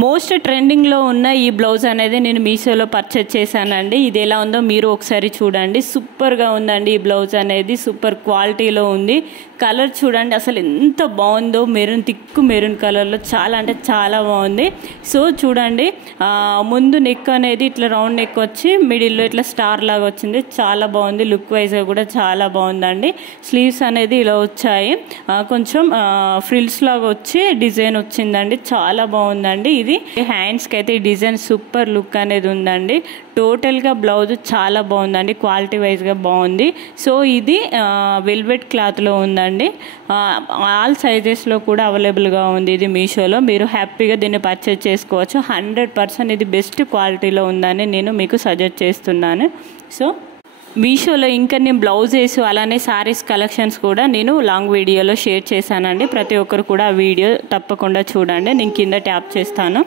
Most ట్రెండింగ్లో ఉన్న ఈ బ్లౌజ్ అనేది నేను మీషోలో పర్చేజ్ చేశానండి. ఇది ఎలా ఉందో మీరు ఒకసారి చూడండి. సూపర్గా ఉందండి. ఈ బ్లౌజ్ అనేది సూపర్ క్వాలిటీలో ఉంది. కలర్ చూడండి అసలు ఎంత బాగుందో, థిక్ మెరూన్ కలర్లో చాలా అంటే చాలా బాగుంది. సో చూడండి, ముందు నెక్ అనేది ఇట్లా రౌండ్ నెక్ వచ్చి మిడిల్లో ఇట్లా స్టార్ లాగా వచ్చింది. చాలా బాగుంది. లుక్ వైజ్గా కూడా చాలా బాగుందండి. స్లీవ్స్ అనేది ఇలా వచ్చాయి, కొంచెం ఫ్రిల్స్ లాగా వచ్చి డిజైన్ వచ్చిందండి. చాలా బాగుందండి. ఇది హ్యాండ్స్కి అయితే ఈ డిజైన్ సూపర్ లుక్ అనేది ఉందండి. టోటల్గా బ్లౌజ్ చాలా బాగుందండి. క్వాలిటీ వైజ్గా బాగుంది. సో ఇది వెల్వెట్ క్లాత్లో ఉందండి. ఆల్ సైజెస్లో కూడా అవైలబుల్గా ఉంది ఇది మీషోలో. మీరు హ్యాపీగా దీన్ని పర్చేజ్ చేసుకోవచ్చు. 100% ఇది బెస్ట్ క్వాలిటీలో ఉందని నేను మీకు సజెస్ట్ చేస్తున్నాను. సో మీషోలో ఇంకా నేను బ్లౌజెస్ అలానే శారీస్ కలెక్షన్స్ కూడా నేను లాంగ్ వీడియోలో షేర్ చేశానండి. ప్రతి ఒక్కరు కూడా ఆ వీడియో తప్పకుండా చూడండి. నేను కింద ట్యాప్ చేస్తాను.